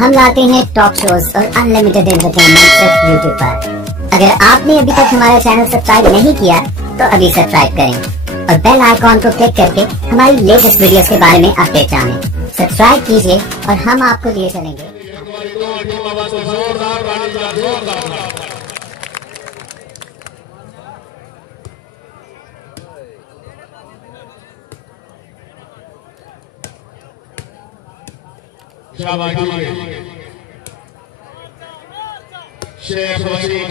हम लाते हैं talk shows और अनलिमिटेड एंटरटेनमेंट सिर्फ यूट्यूब पर। अगर आपने अभी तक हमारा चैनल सब्सक्राइब नहीं किया तो अभी सब्सक्राइब करें और बेल आइकॉन को क्लिक करके हमारी लेटेस्ट वीडियोस के बारे में अपडेट जानें। सब्सक्राइब कीजिए और हम आपको लिए चलेंगे। शेख वसीम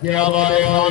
क्या बात है खान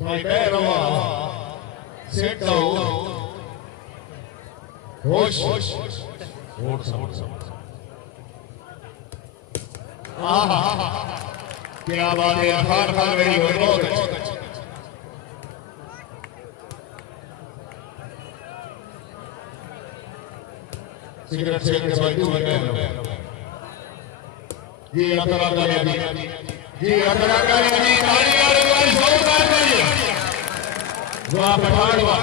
भाई बैरवा सेट हो होश होश आहा क्या बात है खान खान वेरी गुड बहुत अच्छा सिगरेट से के बाद दूर है जी अतरा करिए जी अतरा करिए जी ताली जोरदार करिए वाह पठान वाह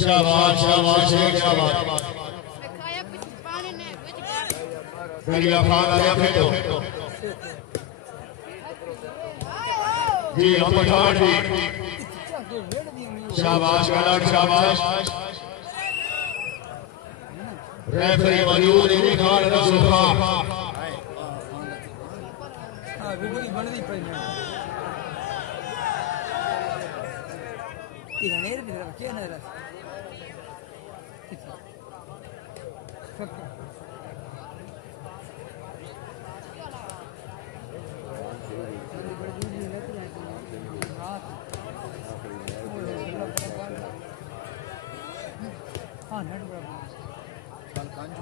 शाबाश शाबाश शाबाश बढ़िया भाग आया फेंको जी हम पठान जी शाबाश गलत शाबाश रेफरी मौजूद है खान रसूल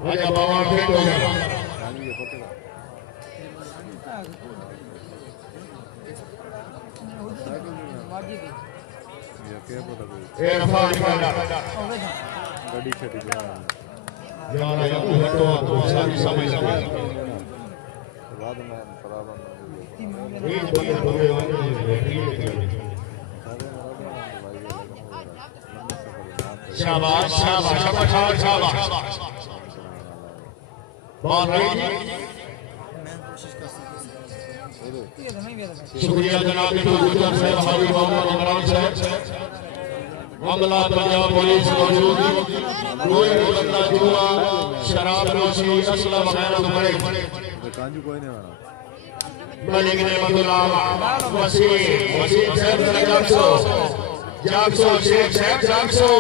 वजह बाबा फिट हो गया इरफान निकाला गाड़ी छड़ी जाना या तो सारी समझ लगे बाद में बराबर एक शाबाश शाबाश शाबाश शाबाश बहुत रही शुक्रिया जनाब साहब हाजी बमकम साहब मामला पंजाब पुलिस मौजूद कोई बंदा जुआ शराब नोशी असला वगैरह तो बड़े कांजू कोई नहीं वाला मलिक ने बदलाव वसीम साहब जागसो शेख साहब जागसो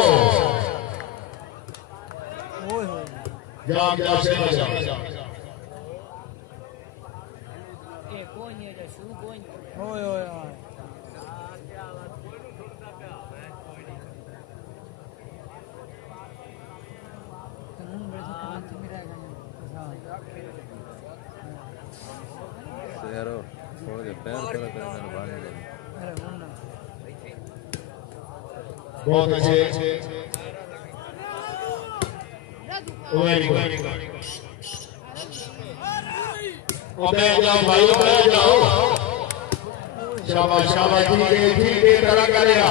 जाग जा शेख ओए ओए यारो छोड़ दे पैर कर मैंने बाहर ले बहुत अच्छे वेरी गुड ओबे जाओ भाई ओबे जाओ शाबाश शाबाश ठीक है तरह करेगा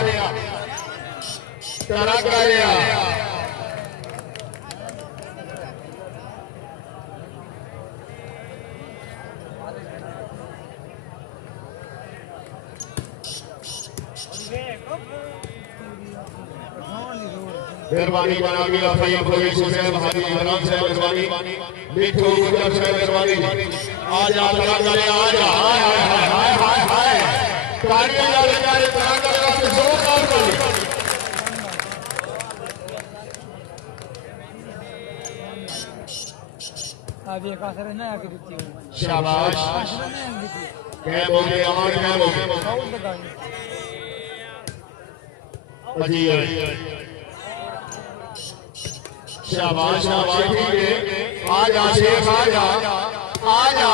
मेहरबानी जनाब अफाई पुलिस साहब हाजी इमरान साहब मेहरबानी मिठू गुजर साहब मेहरबानी आज आप लगा करे आज हाय हाय हाय हाय हाय तालियां लगा के तरह करेगा तो जोरदार करिए अब ये कासर ना आके दिखती है शाबाश क्या बोले और क्या बोले जी शाबाश शाबाश ठीक है आजा शेख आजा आजा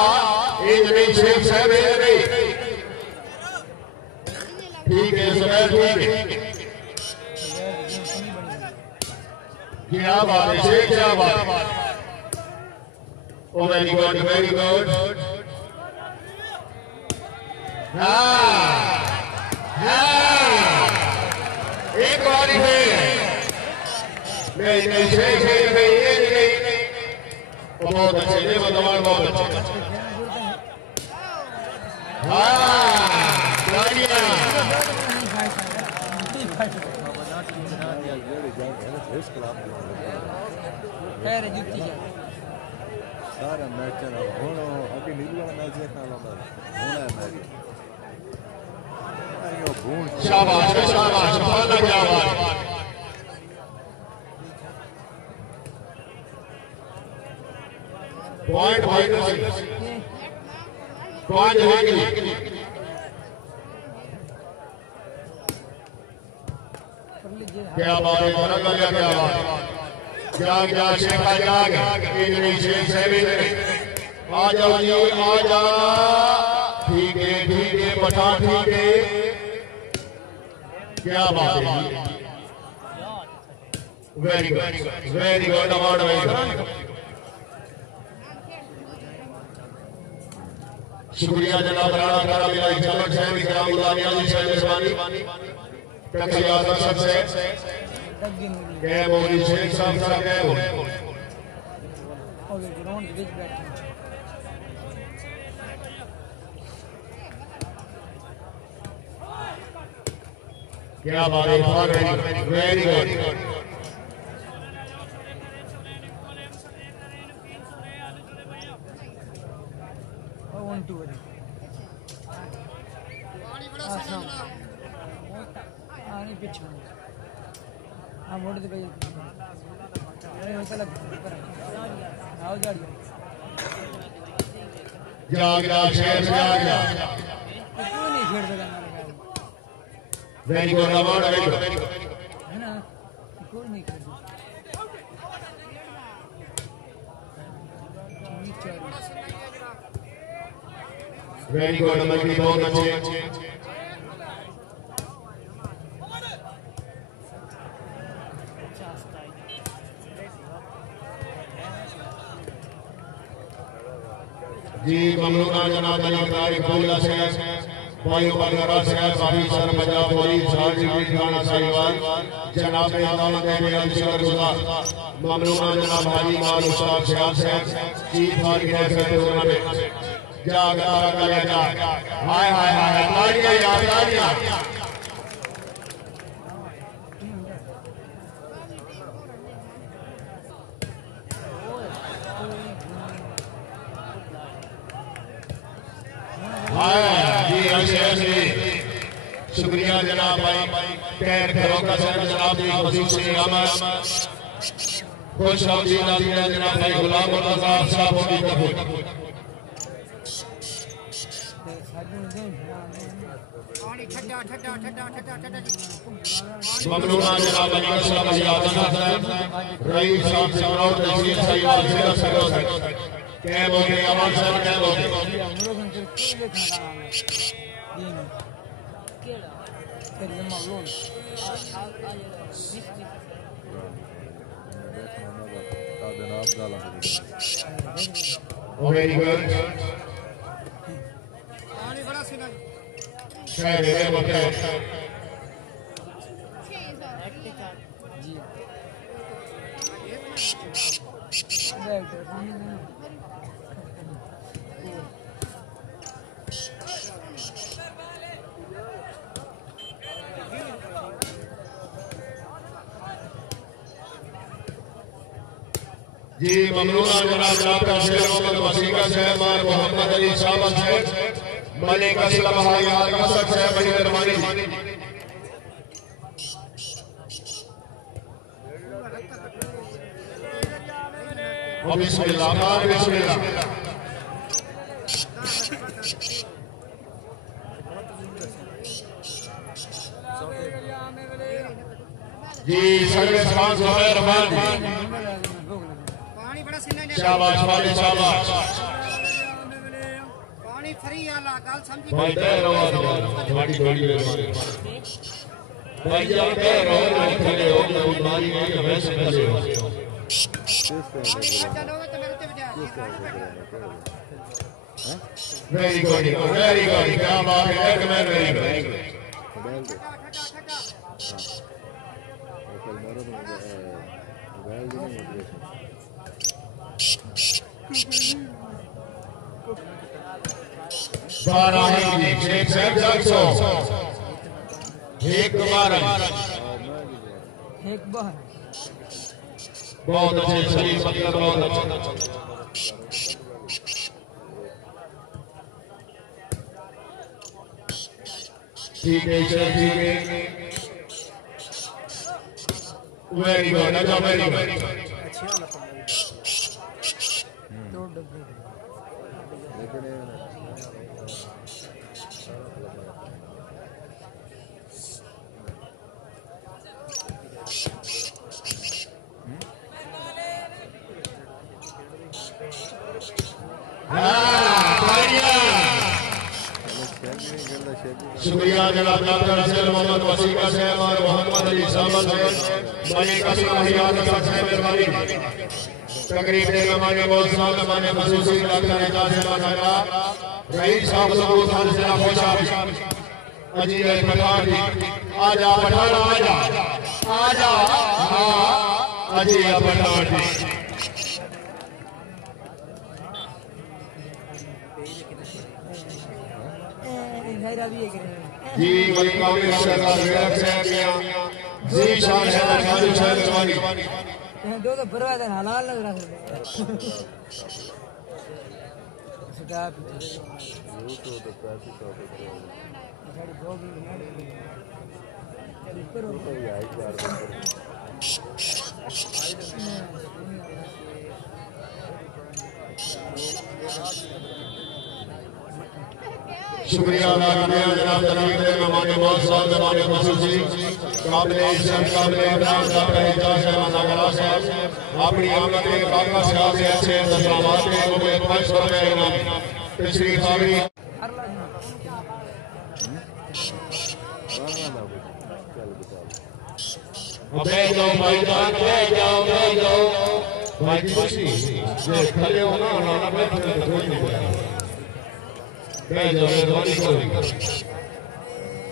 एक नहीं शेख साहब एक नहीं ठीक है समय ठीक है क्या बात है शेख क्या बात ओ वेरी गुड एक बारी में नहीं शेख नहीं बहुत अच्छे ने मतलब बहुत अच्छे सारा मैच होना अभी नीला मैच देखना होना मैच शाबाश शाबाश बहुत क्या बात पॉइंट क्या बात है क्या बात जाग जाग शेख जाग नहीं शेख साहब आ जाओ जी आ जा ठीक है पठान ठीक है क्या बात है वेरी गुड अवार्ड शुक्रिया जनाब राणा तारा मिला इजाजत है विक्रम उदानिया जी से मेहरबानी टकरिया दर्शक से क्या बोली शेख साहब क्या बोली क्या बात है very good very good award very good है ना कोई नहीं कर वेरी गुड मल्टी बहुत अच्छे जी ममनूना जनाब तारीख बोला से भाइयों बरकरार से काफी सर पंजाब पुलिस थाना साहिवाल जनाब अदालत में अल्शर गुजार ममनूना जनाब हाजी माल उस्ताद सैयाल से चीफ फारिग है टूर्नामेंट जाग तारा जा हाय हाय हाय तालियां यार तालियां शुक्रिया जनाब भाई कैर खरोका साहब जनाब जी खसूसी अमर खुशब जी नाज़रीन जनाब भाई गुलाम आज़ाद साहब की कबूल ममनूना जनाब अली साहब जी आज़ाद साहब रईस साहब से करोड़ तहसील साहिवाल जिला सरोसा क्या बोले अमर साहब क्या बोले वेरी गुड जी ममनूना जनाब डॉक्टर शेर मोहम्मद वसीका साहब और मोहम्मद अली साहब साहब मलिक असलम भाई असद साहब बड़ी मेहरबानी बिस्मिल्लाह बिस्मिल्लाह जी सर्विस खान ज़बीरखन शाबाश वाले शाबाश भाई तय रहो तुम्हारी जोड़ी में भाई जब तय रहो खड़े हो बीमारी में वैसे खड़े हो वेरी गुड क्या बात है कमेंट वेरी गुड शेख साहब 100 एक बार बहुत अच्छे शरीफ मतलब बहुत अच्छा ठीक है वेरी गुड अच्छा वेरी गुड शुक्रिया जनाब डॉक्टर सैयद मोहम्मद वसीम साहब और मोहम्मद अली साहब माने कसम हयात का मेहरबानी तकरीब में हमारे बहुत साल हमारे खसूसी डॉक्टर नेता साहब का रईस साहब सबूत खान से खुशाब अजी पठान आजा पठान आजा हां अजी पठान जी बमकाम सरकार विराट साहब जी शान है खाजू साहब जवानी दो तो बर्बाद है हलाल लग रहा है सुधा शुक्रिया अदा करते हैं जनाब तकरीब में मेहमान बहुत साल जमाने खुसूसी काबिले इज्जत काबिले इब्राहिम साहब रहीजा साहब नगरा साहब अपनी आमद में काका साहब से अच्छे इंतजामात में वो 500 रुपए इनाम तशरीफ आवी अबे जाओ भाईजान जाओ भाई जी खुशी ये खड़े हो ना बैठे तो कोई नहीं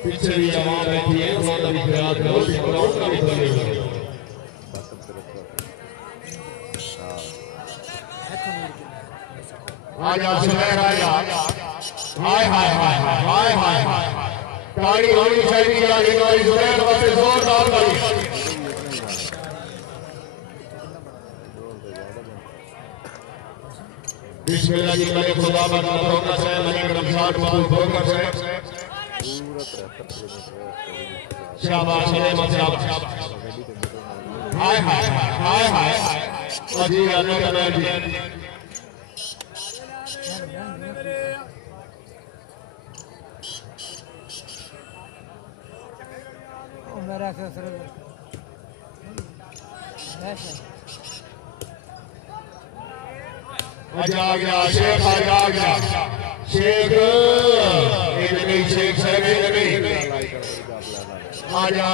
पीछे भी जमात रहती है उन्होंने भी ख्याल करो ग्राउंड का भी बने हुए आजा सुबह आजा हाय हाय हाय हाय हाय हाय ताड़ी होनी चाहिए यानी हमारी जुबैर बस जोरदार ताड़ी बिस्मिल्लाह जी बड़े खुदा बता होगा से मने रमजान कबूल होगा से शाबाश है मतलब हाय हाय हाय हाय अजी अल्लाह का नाम जी ओ मेरा सर आजा गया शेख आजा गया शेख इधर शेख साहब इधर आजा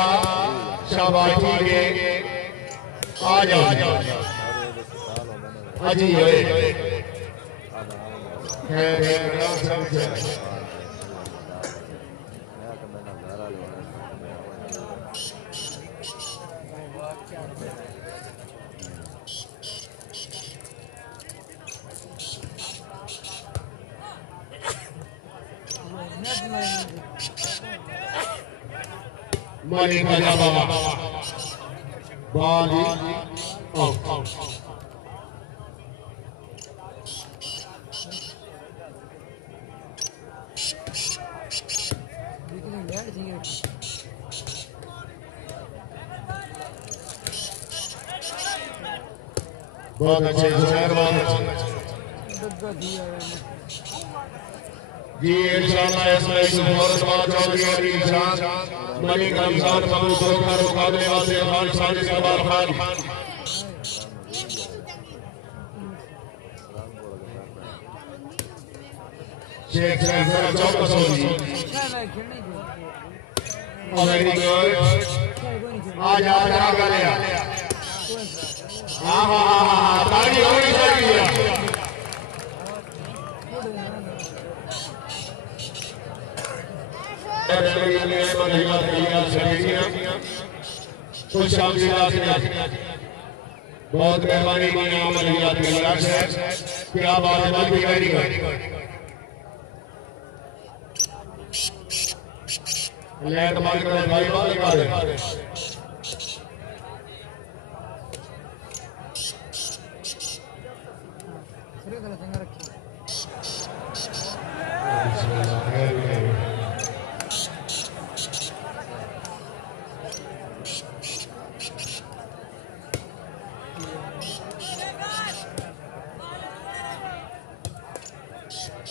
शाबाश ठीक है आजा अजी मालिक आजा बाबा बाजी बहुत अच्छे जुबैर बहुत अच्छे जी इंशाअल्लाह इसमें फौरन बात चौधरी अली शान मलिक रमजान बाबू गोखर मुकाबले वाले खान साजिद जबीरखान शेख जरा चौकस हो जी वेरी गुड आज आ गए हां हां हां ताली होनी चाहिए बहुत मेहरबानी क्या बात है लाइट बंद कर भाई बाहर निकाल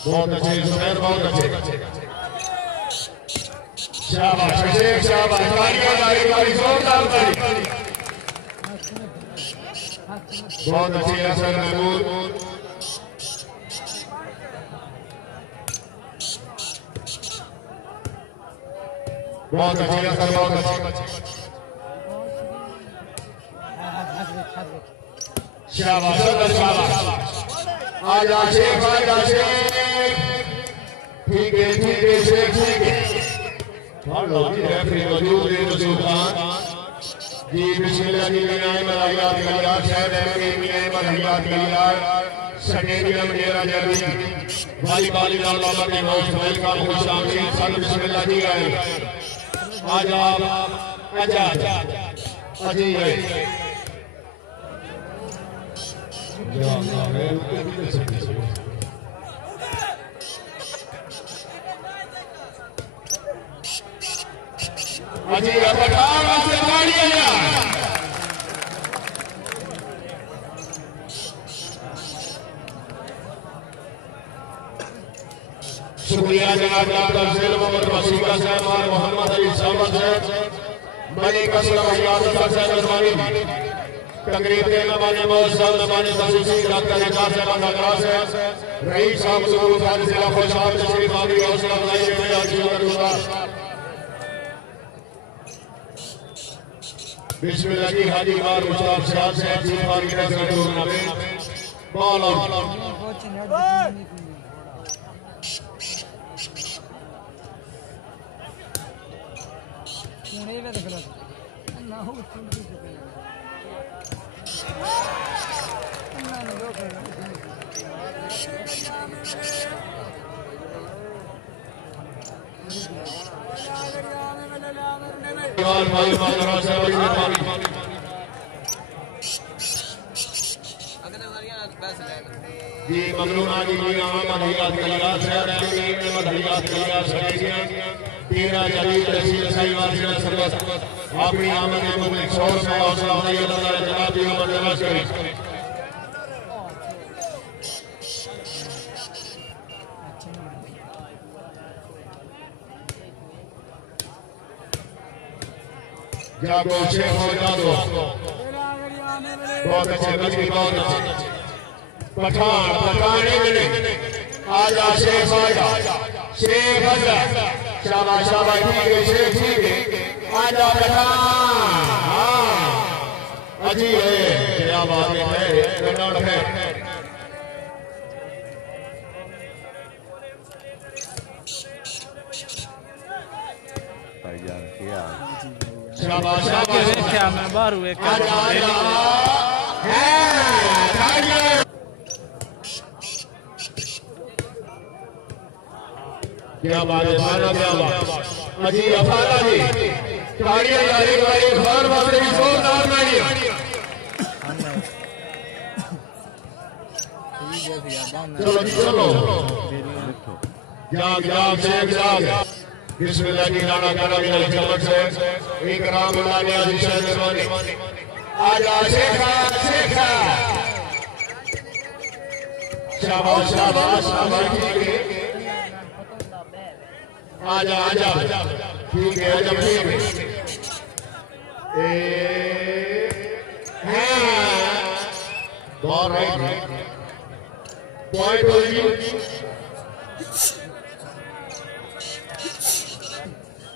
बहुत अच्छे सुबह बहुत अच्छे शाबाश शेख शाबाश तालियां जोरदार ताली बहुत अच्छे हसन महमूद बहुत अच्छे हसन बहुत अच्छे शाबाश शाबाश आजा शेख ठीक है शेख ठीक है रेफरी मौजूद है वसीम खान जी बिस्मिल्लाह की मियां मलायात कलियात शायद है मियां मलायात कलियात सकेरिया मेरा जबी भाई बाली अल्लाह के मौत फैल का खुशाब सन बिस्मिल्लाह की गए आज आप अच्छा अजी है या अल्लाह है अजी पठान से गाड़ियां शुक्रिया जनाब डॉक्टर सैयद मोहम्मद वसीका साहब और मोहम्मद अली साहब साहब मलिक असलम यादव साहब नजमानी तकरीब के नमाने मौजूद नमाने तस्वीर डॉक्टर निकास साहब नगरास है रईस साहब सुबह खान जिला खुशाब तशरीफ आदि हौसला अफजाई में जीवन बिस्मिल्लाह की हाजी बार मुस्ताफ साहब साहब जी फारिग नजर टूर्नामेंट बॉल आउट जी मगलूना की मदहियात कलियात तेरा जलील रशीद सही वासिया सरबत अपनी आमद में शोर से हौसला अफजाई अल्लाह जनाब जी को बर्दाश्त करें जागो शेख हो जागो बहुत अच्छे बच्चे बहुत अच्छे पठान आजा शेख आजा शेख आजा शाबाश शाबाश ठीक है शेख ठीक है आजा पठान अजी है क्या बात है रनआउट है भाईजान क्या शाबाश शाबाश क्या मैं बाहर हुए क्या बात है खाना क्या बात अजी अफाला जी तालियां जारी करें घर वाले की जोरदार तालियां चलो चलो जाग जाग शेख जाग बिस्मिल्लाह की गाना गाना भी नहीं चमक से इकराम अल्लाह ने आज शायद मेहरबानी आजा शेखा शेखा शाबाश शाबाश शाबाश ठीक है आजा आजा ठीक है आजा ठीक है बॉल राइट पॉइंट होगी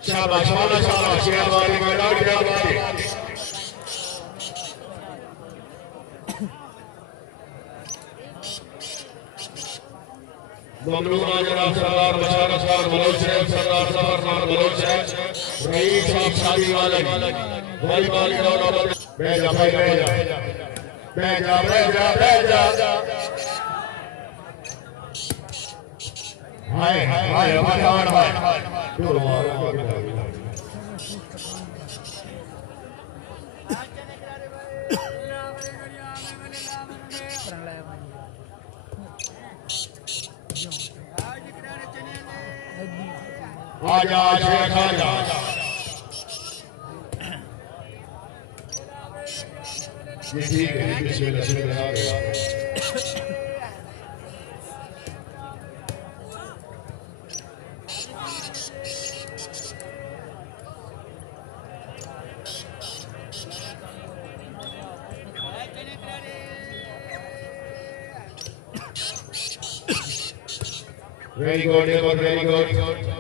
शाबाश शाबाश शाबाश क्या बात है मैदान क्या बात है ममनून जनाब सरदार बशारत खान बलोच साहब सरदार सफर खान बलोच साहब रईस साहब शादी वाले वॉलीबॉल ग्राउंड पर बैजा भाई बैजा बैजा बैजा बैजा हाय हाय मकान हाय दूर मारो आजा शेख आजा ये ठीक है बिस्मिल्लाह बिस्मिल्लाह very good very good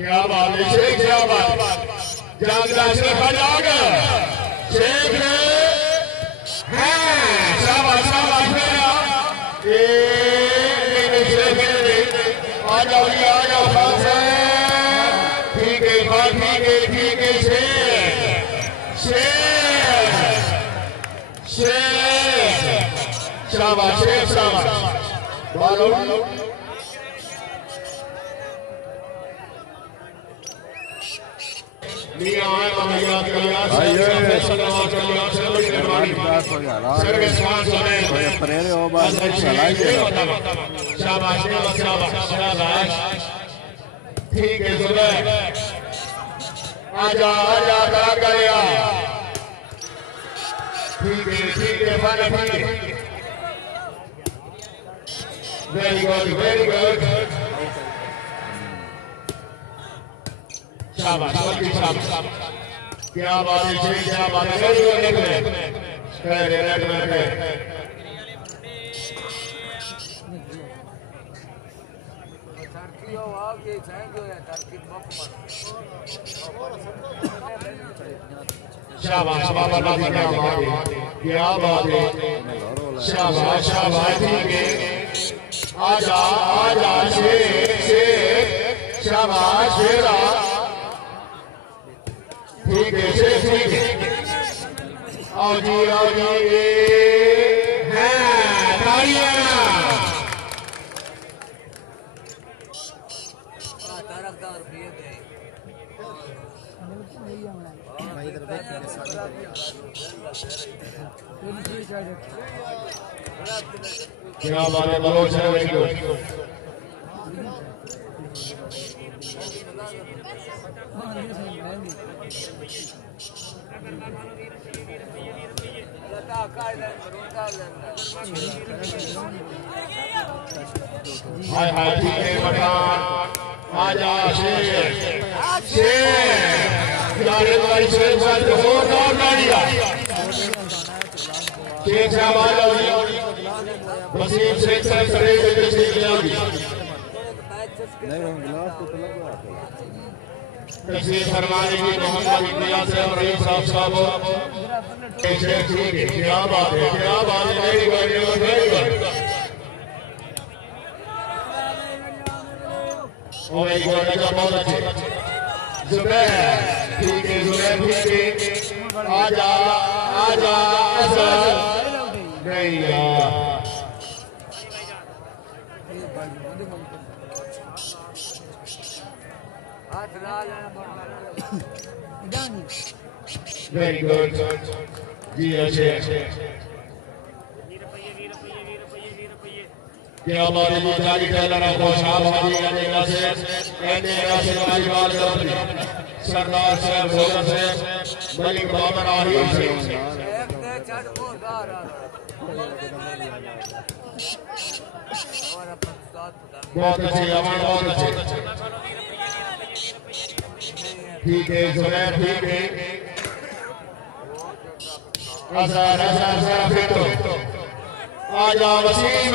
क्या बात है शेख क्या बात जागदा शेख जागा शेख है शाबाश शाबाश मेरा ए शेख आ जाओ खान साहब ठीक है खान ठीक है शेख शेख शेख शाबाश शेख शाबाश बोलो ठीक है सुबह आजा आजा करा करेगा ठीक है फाना वेरी गुड शाबाश शाबाश क्या बात है क्या बात है शाबाश क्या बात है शाबाश शाबाश ठीक है आजा आजा शेख शाबाश शेरा ठीक है शेख ठीक है आओ जी है तालियां क्या बात है बलोच है वेरी गुड हाय हाय ठीक है मकान आजा शेख खिलाड़ी वाली शेख साहब और गाड़िया शेख साहब आ जाओ वसीम शेख साहब खड़े होकर शेख ले आओ तस्वीर फरमाने की मोहम्मद इम्तियाज साहब रईस साहब ठीक है क्या बात है वेरी गुड बहुत अच्छे जुबैर ठीक है आजा नहीं वेरी गुड जी अच्छे क्या बात है जारी टेलर खुशाब हाजी अनेला से अनेला से वालीबाल करते सरदार साहब भोगर से मलिक बाबर आहिर से बहुत अच्छे अवार्ड बहुत अच्छे ठीक है जुबैर ठीक है अज़हर फिर तो आजा वसीम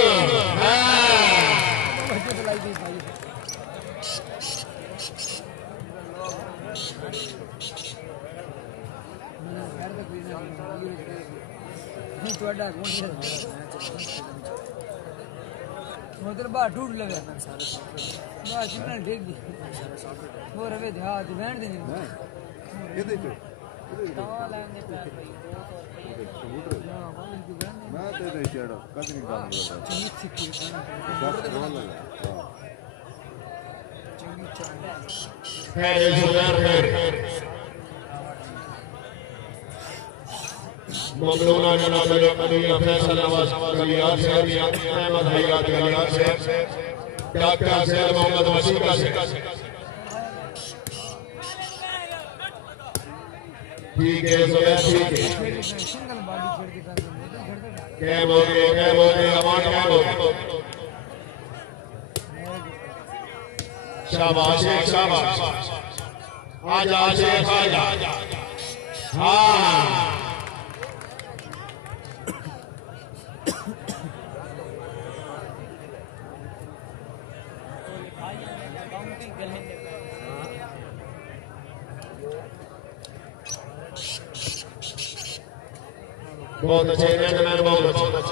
मतलब बाहर टूट लगा बाहर चिकना देख दी वो रवे ध्या बैठ देनी ये देखो मैं तो नहीं चढ़ो कभी नहीं काम मगलूना जनाब मदीना फैसल नवाज गलियार से अहमद हयात गलियार से काका से मोहम्मद वसीम से ठीक है जुबैर ठीक है कैम हो गए अमान कैम हो गए शाबाश शाबाश आजा शेख आजा हाँ बहुत अच्छे मैन बहुत अच्छे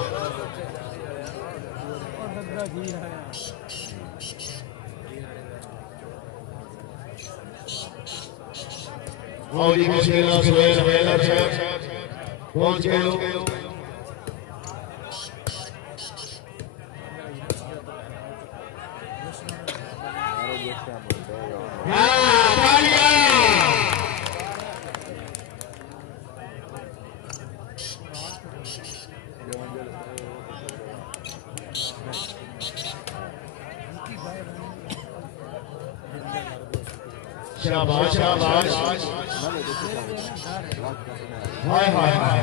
और ये मुश्किल सुबह पहुंच गए लोग शाबाश शाबाश हाय हाय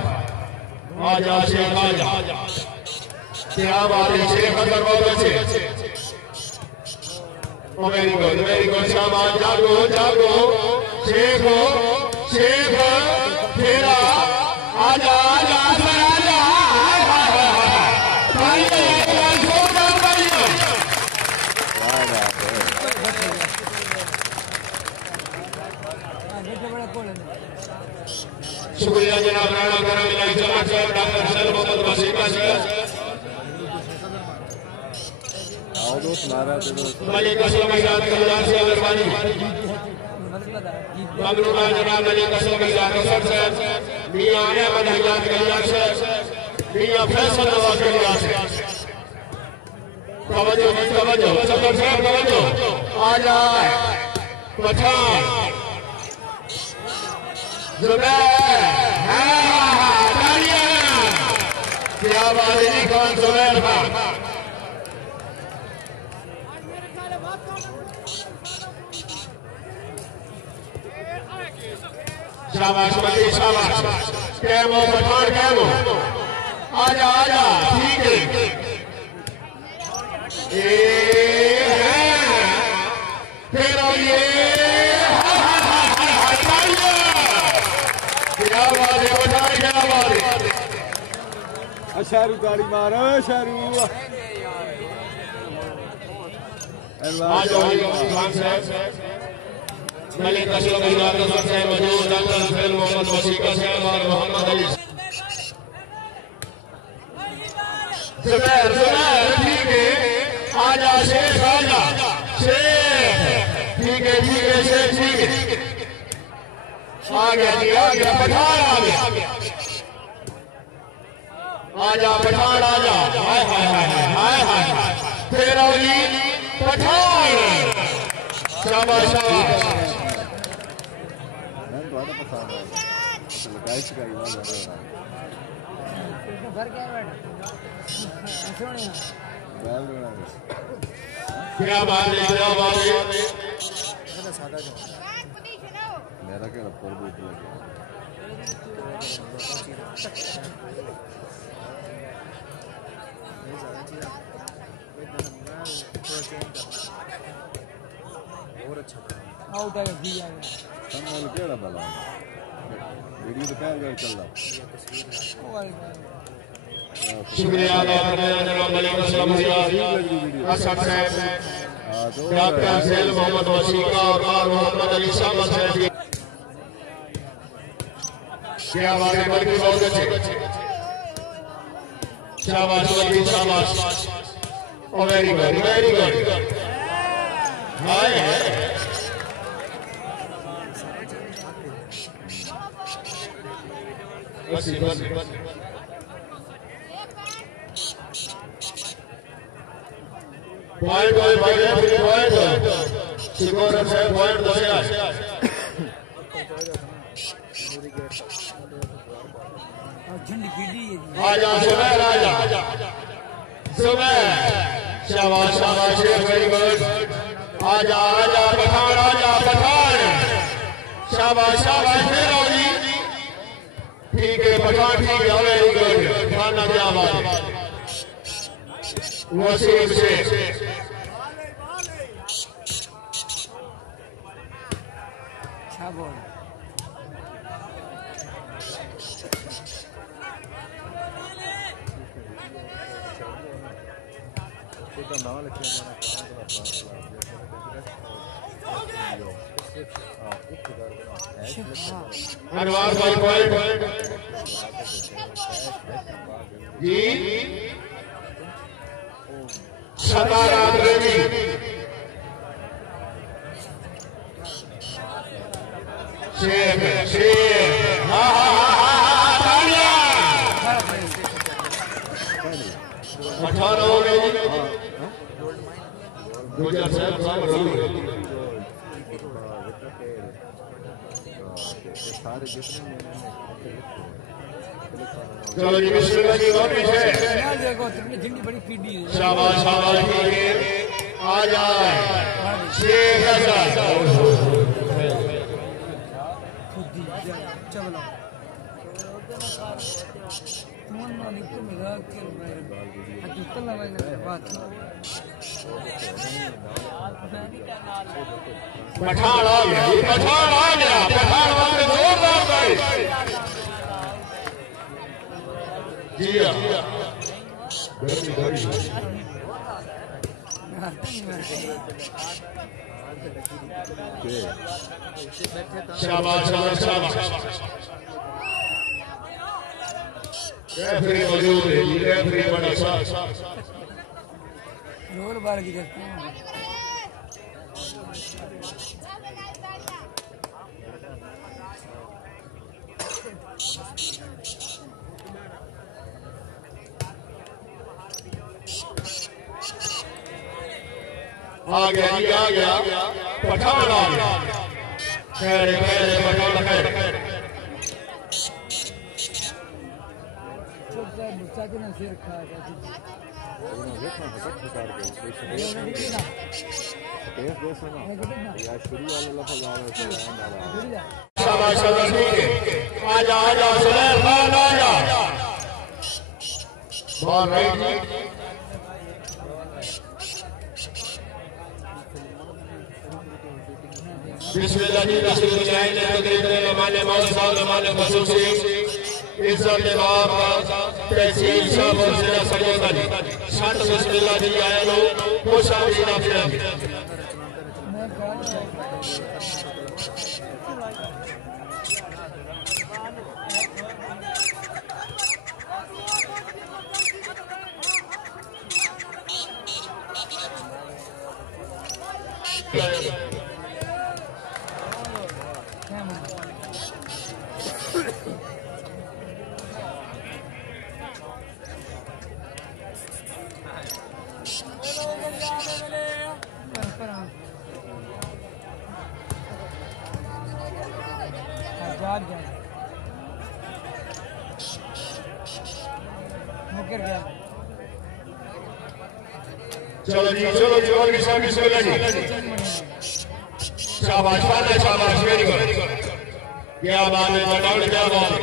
आजा शेख आजा क्या बात है शेख अगर बहुत अच्छे ओ वेरी गुड शाबाश जागो जागो शेख फेरा आजा आजा आजा शुक्रिया जनाब राणा करम इलाही जमात साहब डॉक्टर सैल मोहम्मद वसीम साहब आओ दोस्त नारा दे दो मलिक असलम इजाद कल्याण से मेहरबानी मगलूना जनाब मलिक असलम इजाद साहब मियां अहमद हयात कल्याण से मियां फैसल नवाज कल्याण से तवज्जो सदर साहब तवज्जो आजा पठान क्या बात है कौन जुबैर खान शाबाश मती शाबाश कैमो पठान कैमो आजा आजा ठीक है फिर ये क्या बात है पठान क्या बात है शारू गाड़ी मारो शारू मलिक असलम इजाद साहब मौजूद डॉक्टर सैल मोहम्मद वसीम साहब और मोहम्मद अली जुबैर ठीक है आजा शेख आजा शेख ठीक है शेख ठीक है आ गया पठान आ गया आजा पठान आजा हाय हाय हाय हाय हाय फिर अली पठान शाबाश शाबाश मैं तुम्हारा पसंद है लगाई से करी बात घर क्या बैठा सुनिए क्या बात है, क्या बात है। मेरा क्या रफ्तार भी लगे और अच्छा आउट है दिया है कमाल केड़ा भला वीडियो तो क्या चल रहा शुक्रिया अदा करते हैं जनाब मलिक असलम असद साहब, डॉक्टर सैल मोहम्मद वसीम और मोहम्मद अली साहब साहब। क्या बात है, बल्कि बहुत अच्छे, शाबाश बल्कि शाबाश, ओ वेरी गुड वेरी गुड। हाय बस बस पॉइंट पॉइंट सिकोर से पॉइंट दसिया झंडी पीड़ी है आजा सुबह राजा सुबह शाबाश शाबाश वेरी गुड। आजा आजा पठान आजा पठान शाबाश शाबाश मेरा जी ठीक है पठान ठीक है वेरी गुड। खाना क्या बात है वसीम से अनवार भाई पॉइंट जी सताराम रेडी शेर शेर हा हा हा तालियां 18 हो गई गुजर साहब सारे जितने चलो जी बिस्मिल्लाह जी और पीछे झंडी बड़ी पीड़ी है शाबाश शाबाश ठीक है आ जाए शेख हसन चलो मन मालिक को मिला के हकीकत लगा बात पठान आ गया पठान आ गया पठान वाले जोरदार भाई जी शाबाश शाबाश शाबाश रेफरी मौजूद है जी रेफरी बड़ा साथ रोल बार की करते हैं आ गया जी आ गया पठान आ गया खैर खैर पठान खैर छोटा मुस्ता के ना सिर खा जाती शाबाश शाबाश ठीक है आजा आजा सुलेमान आजा बॉल राइट बिस्मिल्लाह जी बिस्मिल्लाह ने तकरीर में माने मौला साहब माने खसूसी इज्जत के बाप तहसील साहब और जिला सगोदर शर्त बिस्मिल्लाह जी आए लो खुशाब जी ना फिर मुकर गया चलो जी चलो जी और बिस्मिल्लाह जी शाबाश शाबाश वेरी गुड क्या बात है डाउन क्या बात है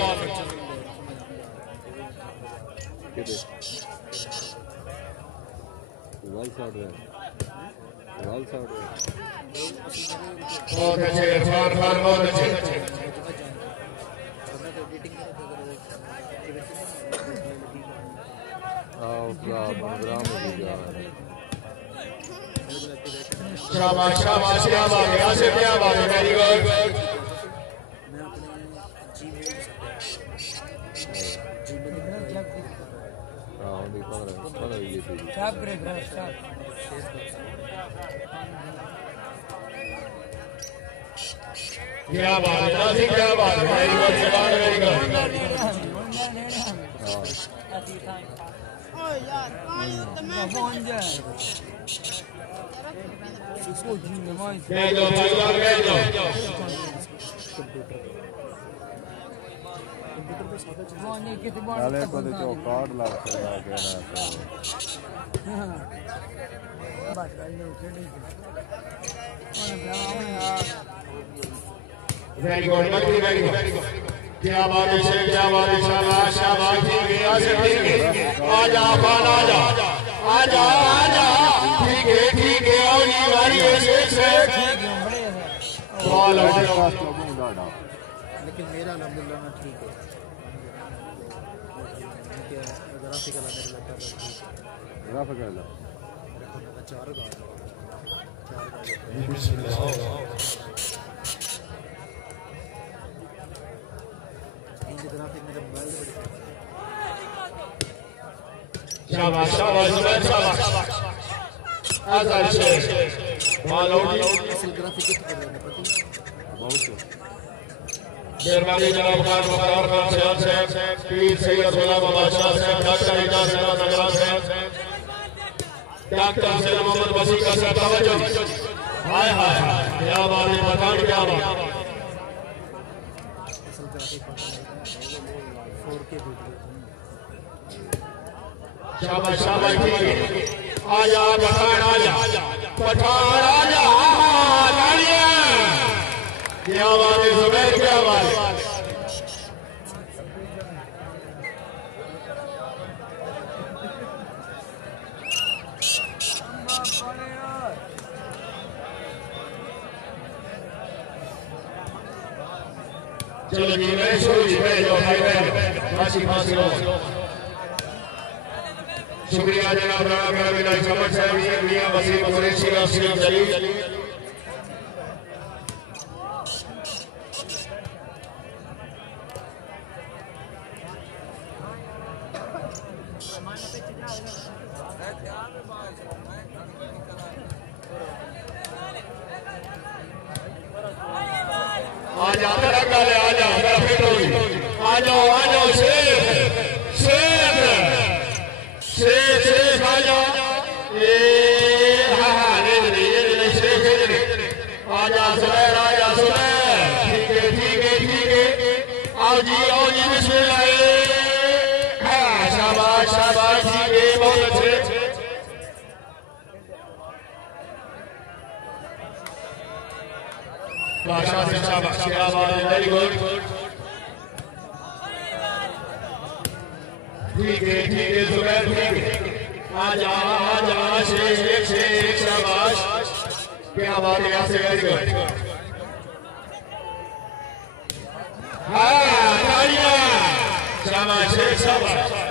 बहुत अच्छे फार बहुत अच्छे शाबाश शाबाश क्या बात है ऐसे क्या बात है वेरी गुड क्या बात है नाज़ी क्या बात है वेरी गुड वेरी गुड भेज दो डाले को तो कार्ड ला के वेरी गुड वेरी गुड क्या बात है क्या बात है शाबाश शाबाश ठीक है आजा बाल आजा ठीक है और ये वाली से बॉल लेकिन मेरा अल्हम्दुलिल्लाह मैं ठीक है ग्राफिकल मेरे लगता है ग्राफिकल चार का ग्राफिक मेरे मोबाइल में शाबाश शाबाश शाबाश आजा शेख बॉल आउट असल ग्राफिक कितना है पता बहुत मेहरबानी जनाब खान मुख्तार खान साहब पीर सैयद गुलाम बादशाह साहब डॉक्टर इजाज नगरान साहब डॉक्टर सैयद मोहम्मद वसीम साहब तवज्जो हाय हाय क्या बात है पठान क्या बात असल ग्राफिक 4K वीडियो शाबाश शाबाश ठीक है आजा पठान आजा तालियां क्या बात है जुबैर क्या बात है चलो जी मैं शुरू जी भेजो भाई भेजो फांसी फांसी लो शुक्रिया जनाब राणा मेरा बिना चमच साहब मियां वसीम कुरैशी वसीम जलील आजा तेरा गल आजा मेरा फिट होगी आ जाओ शेख शेख शेख शेख आ जाओ ए हां हां नहीं शेख आजा सुबैर ठीक है आओ जी बिस्मिल्लाह हां शाबाश शाबाश ठीक है बहुत अच्छे बादशाह से शाबाश क्या बात है वेरी गुड ठीक है जुबैर ठीक है आजा शेख शाबाश क्या बात है यहाँ से वेरी गुड हाँ तालियां शाबाश शेख शाबाश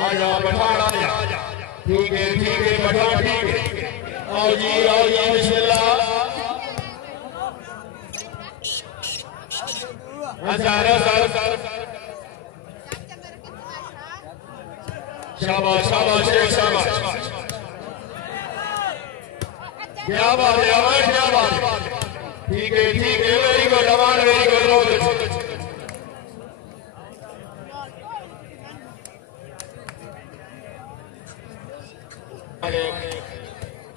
आजा पठान आजा ठीक है पठान ठीक है आओ जी बिस्मिल्लाह शाबाश शेख शाबाश क्या बात है क्या बात है ठीक है वेरी गुड अमान वेरी गुड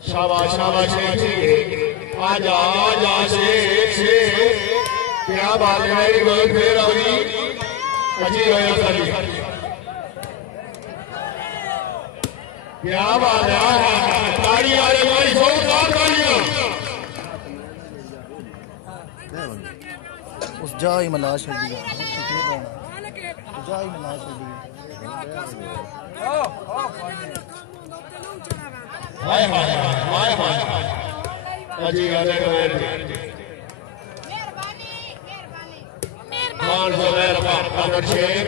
शाबाश शाबाश आजा आजा शेख क्या बात है वेरी गुड फिर अभी अजी होया सभी क्या बात है ताड़ी आ रही हमारी जोरदार ताड़ियां उस जा ही मला छड़ दिया जा ही मला छड़ दिया हाय हाय हाय हाय अजी गाने का मेहरबानी खान ज़ुबैर खान शेख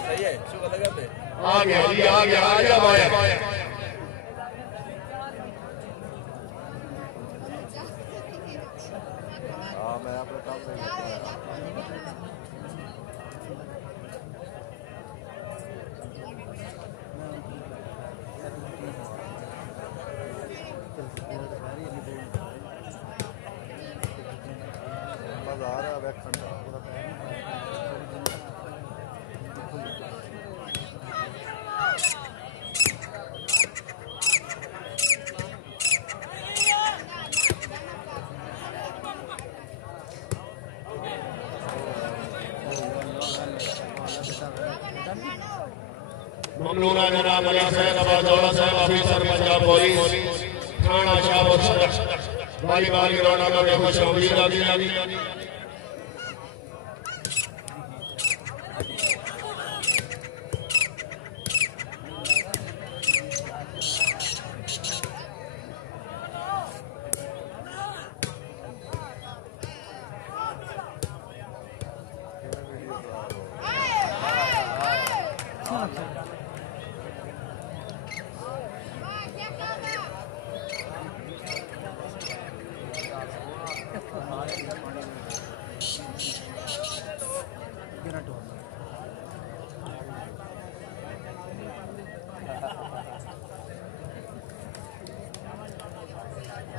सही है शुक्र लगा पे आ गया जी आ गया भाई हां मैं अपना काम कर रहा मजा आ रहा है बैक खंड ममनूना जनाब अली सैयद अब्बास दौला साहब ऑफिसर पंजाब पुलिस थाना शाहपुर सदर वॉलीबॉल ग्राउंड में खुश आमदीद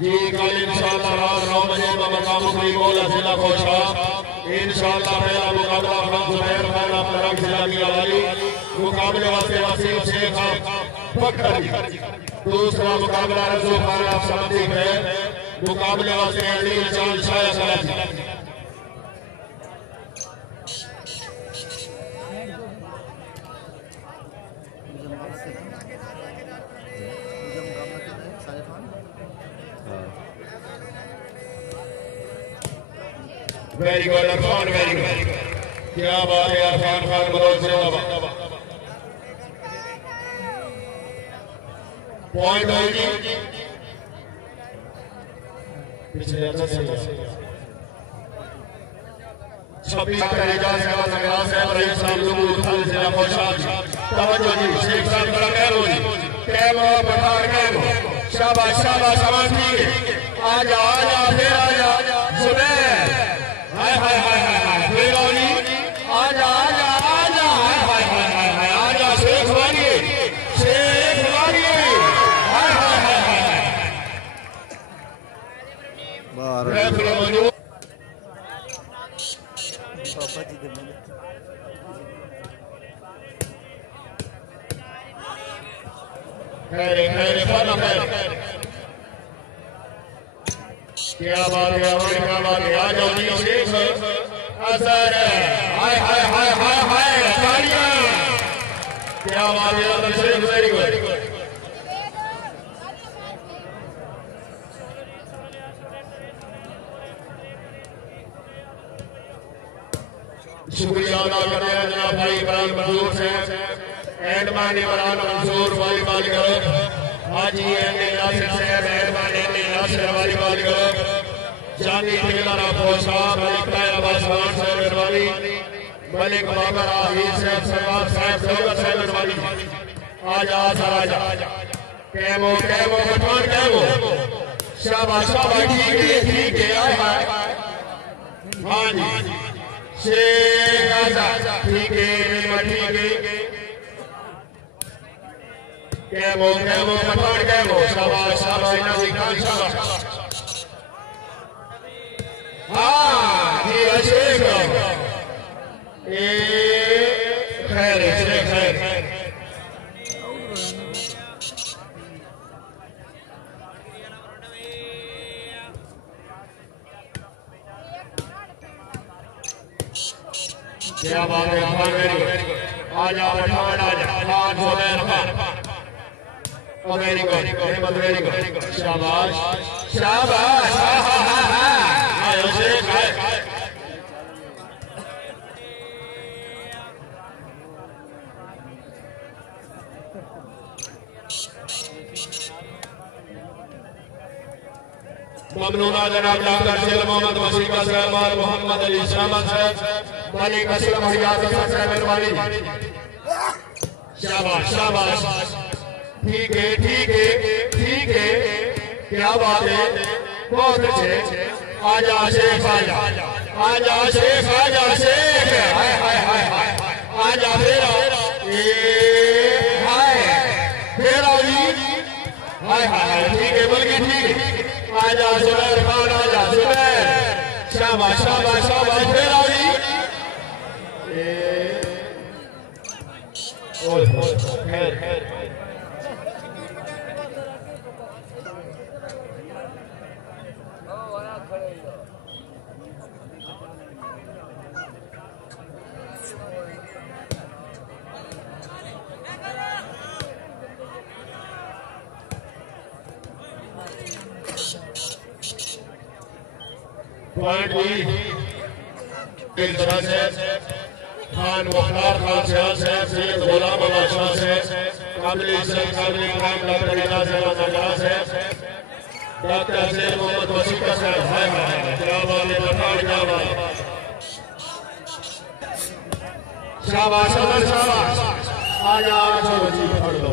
जी कल इंशाअल्लाह रात 9 बजे बमकाम बमकौला जिला खुशब इंशाअल्लाह पहला मुकाबला खान ज़ुबैर खान अपना जिला की वाली मुकाबले वास्ते वसीम शेख भक्कर दूसरा मुकाबला रसूल खान आप समझी है मुकाबले वास्ते अली चांद शाया Karachi very good Irfan very good क्या बात है इरफान खान बलोच जिंदाबाद पॉइंट होगी पिछले अच्छा से 26 का एजाज सेवा संग्राम से रईस साहब जबूर खान जिला खुशब तवज्जो जी शेख साहब बड़ा कहलो जी कैमो पठार कैमो शाबाश शाबाश आवाज ठीक है आजा आजा फिर आजा ज़ुबैर हाय हाय हाय हाय फिर ओली आजा आजा आजा हाय हाय हाय हाय आजा शेख वाली हाय हाय हाय हाय बाहर पापा जी दे खैरे खैरे फना खैरे क्या बात है क्या बात है आ जाओ जी शेख असर हाय हाय हाय हाय हाय तालियां क्या बात है शेख वेरी गुड शुक्रिया अदा करते हैं जनाब भाई इब्राहिम मंजूर से एंड मैन इमरान मंजूर वॉलीबॉल क्लब हाजी नासिर साहब एडमान नासिर वॉलीबॉल क्लब जानी ठेकेदार खुशब अब्बास खान साहब मेहरबानी मलिक बाबर आहिर साहब सरवार साहब दौलत साहब मेहरबानी आजा आजा आजा कैमो कैमो पठान कैमो शाबाश शाबाश ठीक है हाय हां जी शेख आजाद ठीक है कैमो कैमो पठान कैमो शाबाश शाबाश नजी खान शाबाश हाँ जी अशेख खैर खैर क्या बात है खान वेरी गुड आजा पठान आजा Khan Zabir Khan very good Ahmed very good शाबाश शाबाश अशेख ममनूना जनाब डॉक्टर सैयद मोहम्मद वसीम साहब मोहम्मद अली शाबाश साहब मालिक असलम हयात साहब मेहरबानी शाबाश शाबाश ठीक है ठीक है ठीक है क्या बात है बहुत अच्छे आजा शेख आजा आजा शेख आजा शेख हाय हाय हाय हाय आजा फेरा हाय फेरा हाय हाय ठीक है बल्कि ठीक है आजा ज़बीरखान आजा ज़ुबैर शाबाश शाबाश शाबाश फेरा खैर खैर पॉइंट खान वकार खान सैयाल साहब सैयद गुलाम अल्लाह शाह साहब काबिल इज्जत काबिल इकराम डॉक्टर इजाज़ अहमद नजाज़ साहब डॉक्टर सैयद मोहम्मद वसीम साहब हाय हाय क्या बात है पठान क्या बात शाबाश शाबाश शाबाश आजा चलो जी पढ़ लो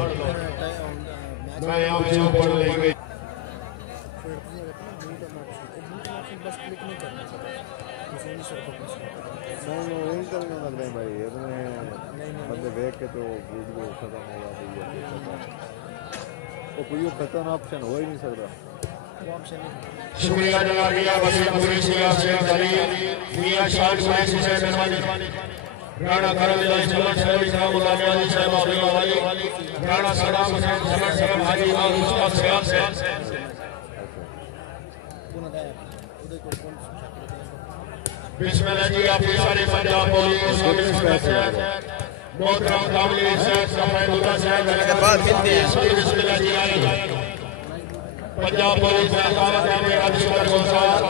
मैं आपसे पढ़ लेंगे भाई बंदे देख के तो वीडियो खत्म होगा तो कोई खत्म ऑप्शन हो ही नहीं सकता शुक्रिया जनाब मियां वसीम शेख जानी मियां शान कुरैशी साहब मेहरबानी राणा करम इस्लाम साहब साहब मुलाकात साहब अब्दुल्ला वाली राणा सलाम हुसैन समर साहब हाजी और उस्ताद सैयाल साहब बिस्मिल्लाह जी आप सारे पंजाब पुलिस मोहतरम काबिल इज्जत सफैदुल्लाह साहब बाद मिलते हैं बिस्मिल्लाह जी आई पंजाब पुलिस अदालत में अधीक्षक गुलजार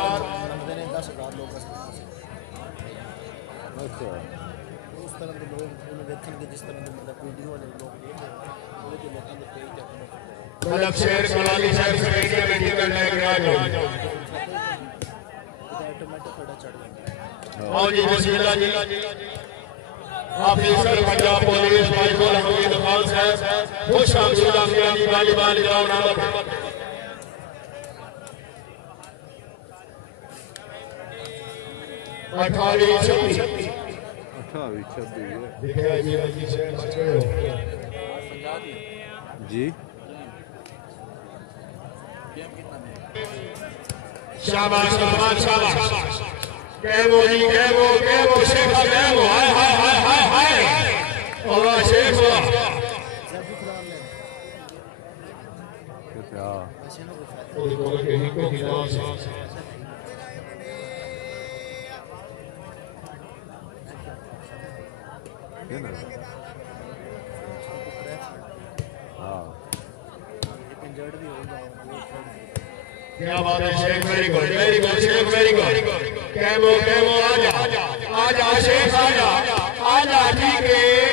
उस तरह के लोग देखेंगे जिस तरह के मतलब वीडियो वाले लोग मतलब शेर कलाली साहब स्टेडियम में टिकट लेके आ जाओ ऑटोमेटिक थोड़ा चढ़ जाएगा और जी बिस्मिल्लाह जी officer Punjab police Michael Hamid Khan sahab खुश आमदीद अफगानी वालीबाल ग्राउंड आलम अठारह छब्बीस जी शाबाश शाबाश शाबाश कैमो जी कैमो शेखा कैमो हाय हाय हाय हाय हाय और शेख क्या बात है Sheikh very good Sheikh very good कैमो आजा शेख आजा ठीक है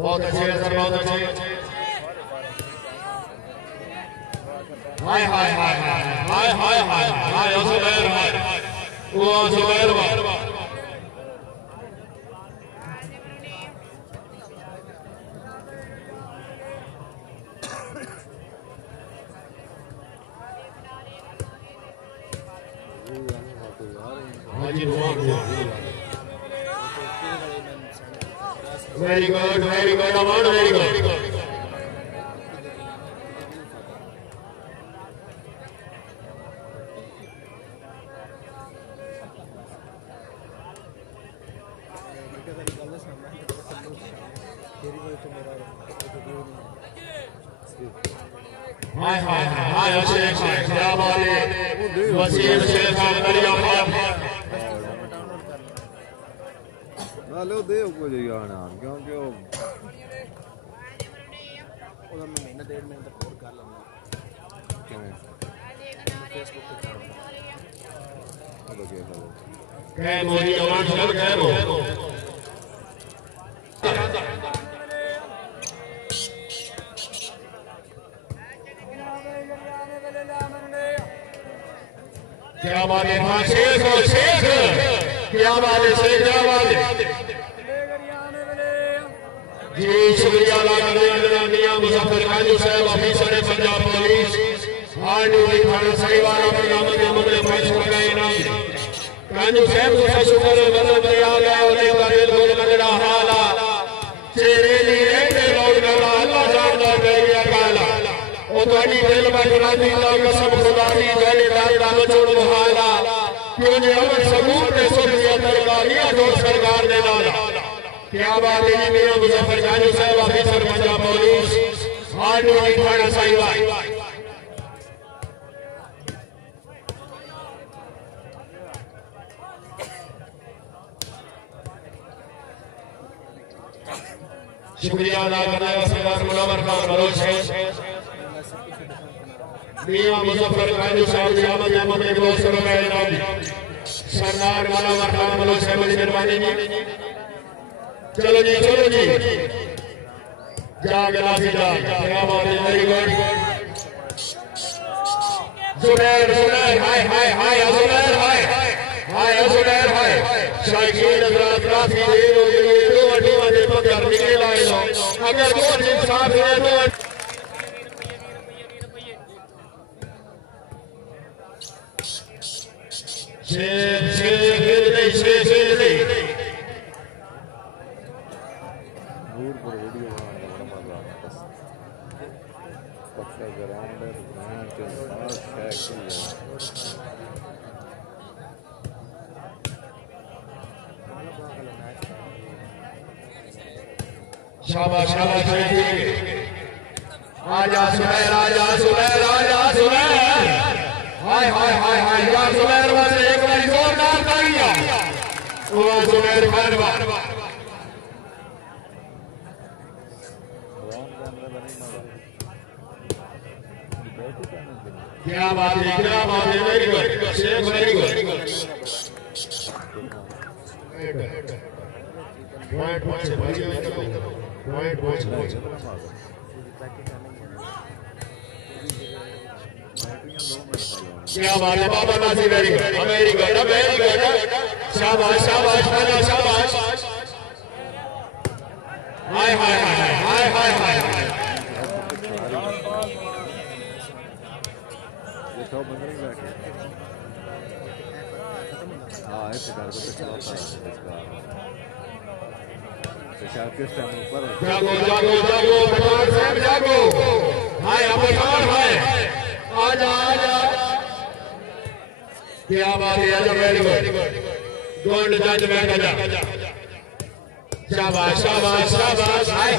बहुत अच्छे बहुत अच्छे हाय हाय हाय हाय हाय हाय हाय ज़ुबैर हाय वो Zubair Very good, Amon, very good. हाय शेख क्या बात है वसीम शेख दरिया लो दे को जाना क्योंकि ਉਹਦਾ ਮੈਂ ਮਹੀਨਾ ਡੇਢ ਮਹੀਨੇ ਤੱਕ ਹੋਰ ਕਰ ਲਵਾਂਗਾ ਫੇਸਬੁੱਕ ਤੇ ਕਹਿ ਮੋਦੀ ਆਵਾਜ਼ ਕਰ ਕਹਿ ਰੋ क्या बात है शेख क्या बात है शेख क्या बात है जी शुक्रिया मियां मुजफ्फर खान साहब ऑफिसर पंजाब पुलिस आरडीओ थाना साहिवाल प्रोग्राम के मामले में गए इनाम कानू साहब का शुक्र मतलब आ गया और एक बार बिल्कुल मगड़ा हाला चेहरे नी रहते लोग गला अल्लाह जानदा गया काला ओ तोड़ी दिल में गुलामी दा कसम खुदा दी जाने दादा बचोड़ मुहाला क्यों जे अमर सबूत ते सुनिया तरकारियां दो सरकार दे नाल क्या बात है मियां मुजफ्फर खान साहब ऑफिसर पंजाब पुलिस आरडीओ थाना साहिवाल शुक्रिया अदा करना है सरदार मुनव्वर खान बलोच है मियां मुजफ्फर खान साहब की आमद में 200 रुपए इनाम सरदार मुनव्वर खान बलोच है बड़ी मेहरबानी जी चलो जी जागला से जाग क्या बात है वेरी गुड जुबैर हाय जुबैर हाय शायकीन हजरात काफी देर हो गई दो अड्डों में पकड़ निकल आए हो अगर दो इंसाफ है तो दूर पर वीडियो बनाने का बड़ा मजा आता है पक्का ग्राउंड है ग्राउंड के साथ शैक शाबाश आजा सुबैर हाय या सुबैर वाले एक बार जोरदार तालियां ओ सुबैर मेहरबान क्या बात है very good Sheikh very good point से भाई पॉइंट क्या बात है बाबा नाजी वेरी गुड शाबाश हाय ये तो बंद नहीं बैठे हाँ ऐसे घर को तो चलाता है इसका शायद किस टाइम ऊपर जागो पठान साहब जागो हाय पठान हाय आजा क्या बात है आजा वेरी गुड गोल्ड जज बैठ जा शाबाश हाय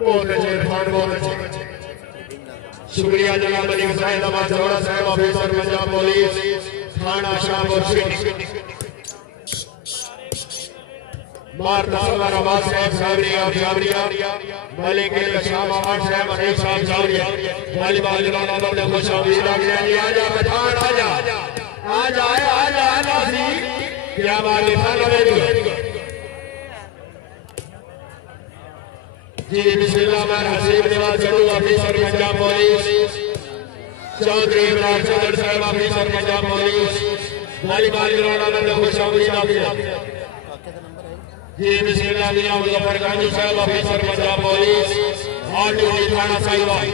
बहुत अच्छे शुक्रिया जनाब मलिक साहिब जवाड़ा साहब ऑफिसर पंजाब पुलिस थाना शाहपुर मारता सवार आवाज साहब साबरिया मलिक शाह आठ साहब अनेक साहब साबरिया वालीबाल जनाब ने खुशाब लग गया जी आजा पठान आजा क्या बात है थाना वेरी गुड जी बिस्मिल्लाह हसीब निवाज चंदू ऑफिसर पंजाब पुलिस चौधरी इमरान चंद्र साहब officer Punjab police volleyball ground ने खुशाब जी बिस्मिल्लाह मियां मुजफ्फर खान साहब ऑफिसर पंजाब पुलिस आरडीओ थाना साहिवाल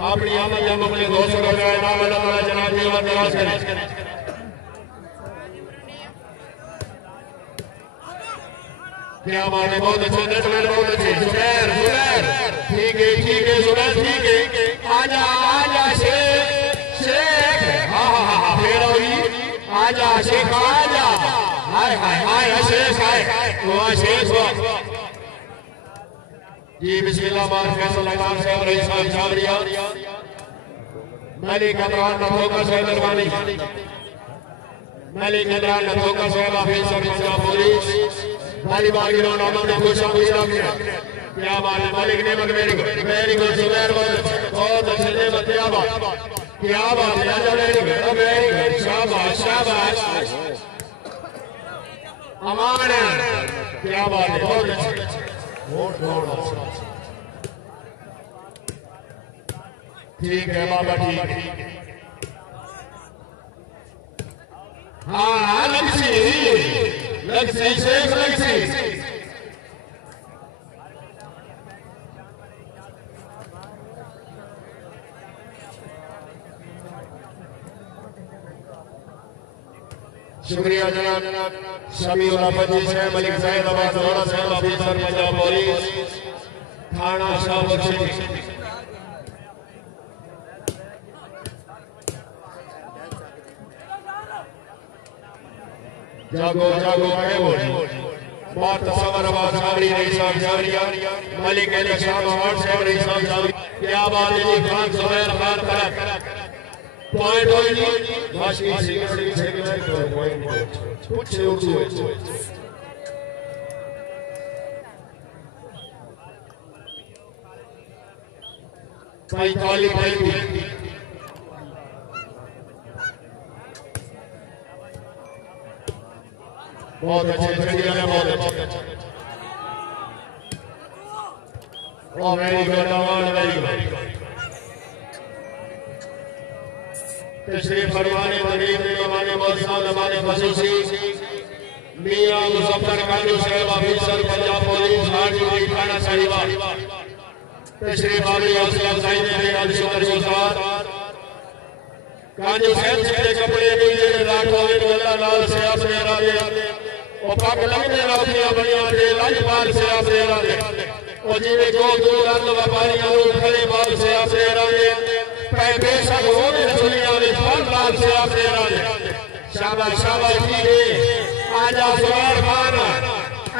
अपनी आमद जब अपने 200 रुपये इनाम अल्लाह जनाब जीवन दराज करें। क्या बात है, बहुत अच्छे नेटमैन, बहुत अच्छे जुबैर जुबैर, ठीक है जुबैर, ठीक है। आजा आजा शेख, हाँ हाँ हाँ फिर आजा शेख आजा, हाय हाय हाय शेख हाय हुआ शेख हुआ जी। बिस्मिल्लाह मार फैसल अमान साहब रईस साहब चावरिया मलिक इमरान नथोका साहब दरबानी, मलिक इमरान नथोका साहब ऑफिसर पंजाब पुलिस भारी बागी नो नाम ने खुशब किया। क्या बात है मलिक ने वेरी गुड जुबैर, बहुत अच्छे ने क्या बात है, आजा वेरी गुड, शाबाश शाबाश अमान है, क्या बात है, बहुत अच्छे ठीक है बाबा ठीक है। हाँ लगसी शेख लगसी, शुक्रिया जनाब शमीर राफजी साहब, मलिक साहब अब्बास अरोड़ा साहब ऑफिसर पंजाब पुलिस थाना शाहपुर सिटी। जागो जागो आगे बोल बात तस्वर आवाज सावरी रईस साहब चावरिया, मलिक अली शाह अवार्ड साहब रईस साहब चावरिया। क्या बात है जी, खान जुबैर खान तरफ पॉइंट हो जी, बाकी सेकंड पॉइंट कुछ उर्दू है भाई काली भाई बहुत अच्छे चंडीगढ़ में बहुत अच्छे, ओ very good award very good. तशरीफ फरमाने तकरीब में हमारे मौजूद हमारे खसूसी मियां मुजफ्फर कानू साहब ऑफिसर पंजाब पुलिस हाजी थाना साहिबा तशरीफ आली हौसला अफजाई में आज शुक्र गुजार कानू साहब के कपड़े भी रात होवे अल्लाह लाल से अपने राजे ओ पाक लगने रातियां बढ़िया दे लाजपाल से अपने राजे ओ जिवे जो दूर अंद व्यापारियां नु खड़े बाल से अपने राजे बेशक होने दुनिया में फल लाल से अपने राजे। शाबाश शाबाश ठीक है, आजा जुबैर खान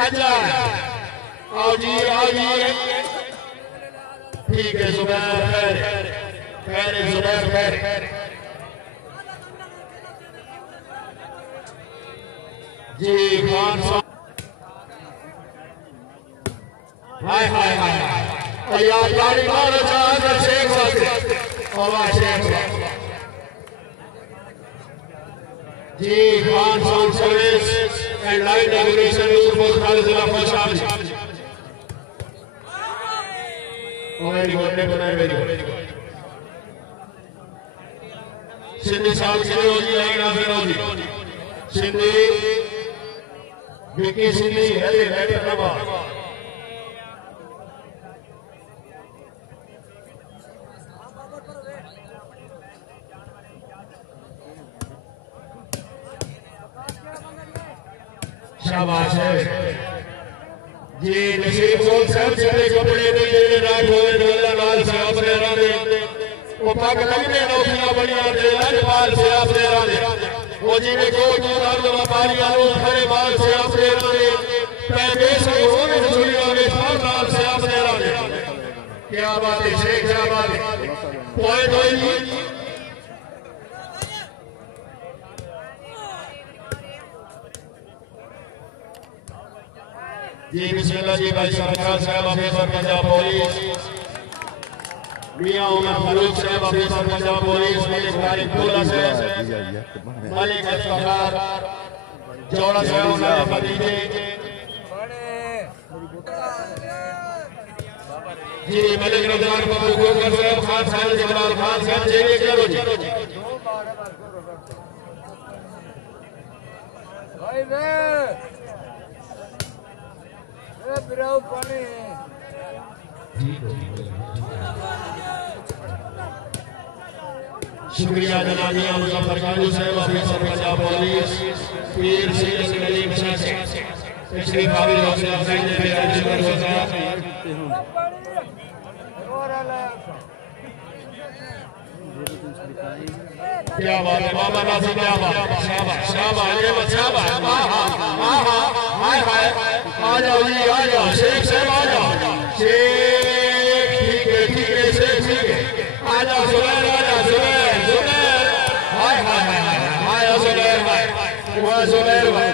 आजा आओ जी ठीक है जुबैर खैर जुबैर खैर जी खान साहब हाय हाय हाय और यार गाड़ी मारो चाहे Sheikh sahab ji Khan sound service and light decoration Nurpur Khalid जिला Khushab very good very good Sindhi sahab से हो जी लाइन आफिर हो जी सिंधी विकी सिंधी हेले हेले नवा शाबाश है जी। नसीब बोल साहब जितने कपड़े दे रात होए अल्लाह लाल से अपने राजे वो पग लगने नौकरियां बढ़िया दे लाजपाल से अपने राजे वो जिवे जो दूर अंद व्यापारियां नु खड़े बाल से अपने राजे बेशक होने दुनिया में फल लाल से अपने राजे। क्या बात है शेख, क्या बात है पॉइंट होई जी। बिस्मिल्लाह जी भाई सरकार साहब ऑफिसर पंजाब पुलिस मियां उमर फारूक साहब ऑफिसर पंजाब पुलिस मलिक तारिक पुल्ला साहब मलिक इफ्तार जोड़ा साहब उन्होंने भतीजे जी मलिक रमजान बाबू गोकर साहब खान साहब जमाल खान साहब जी करो जी भाई बिराऊ पानी शुक्रिया जनाबिया मुजफ्फर काजू साहब ऑफिसर पंजाब पुलिस पीर सिंह सलीम शाह तशरीफ काबिल हौसला अफजाई ने मेरा शुक्र होता क्या बात है बाबा नासिर क्या बात शाबाश शाबाश ये शाबाश आहा हाय हाय आ जाओ जी आ जाओ शेख साहब आ जाओ शेख ठीक है शेख ठीक है आ जाओ जुबैर आ जाओ जुबैर हाय हाय हाय हाय जुबैर भाई वाह जुबैर भाई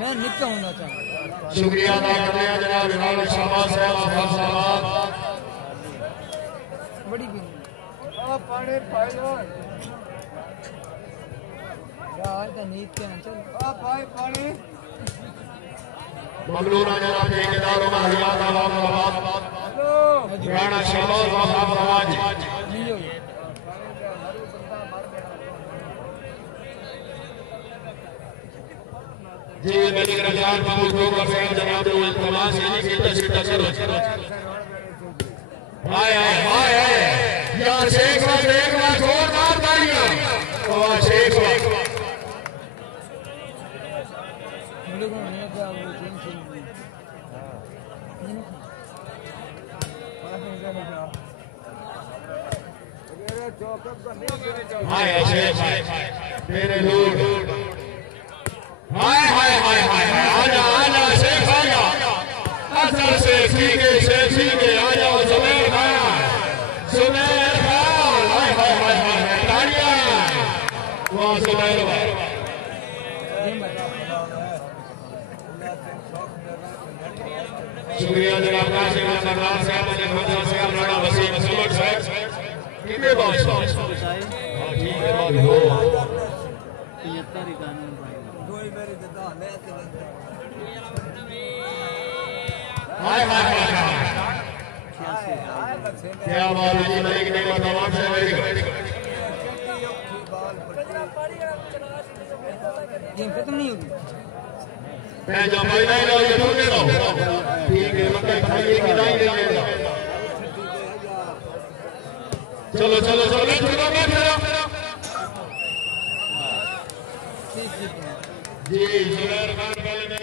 मैं निक्का होना चाहता शुक्रिया अदा करते हैं जनाब इमाम शाहबाज साहब आफर साहब बड़ी भी पानी पाइलो यार तो नीत के चल भाई पानी मगलूरा जनाब ठेकेदारों में हरियाणा आवाम राणा शाहबाज साहब आवाज जी मेरी रजान महमूद भुकर साहब जनाब को इल्तमास है कि तशरीफ करो हाय हाय हाय या शेख जोरदार तालियां वाह शेख लोगों ने क्या वो टीम से हाय शेख मेरे लोग हाय हाय हाय हाय आजा शेख आजा असर से ठीक है आ जाओ जुबैर खान हाय हाय हाय हाय तालियां वाह जुबैर भाई शुक्रिया जनाब कासिम सरदार साहब मदद साहब राणा वसीम समझ साहब कितने बात ठीक है बात हो हाय हाय हाय क्या बात है मलिक ने बतावान से वेरी गुड गेम खत्म नहीं होगी मैं जो भाई नहीं लो ये दूर दो ठीक है मतलब भाई की नहीं दे चलो जी जुबैर खान पहले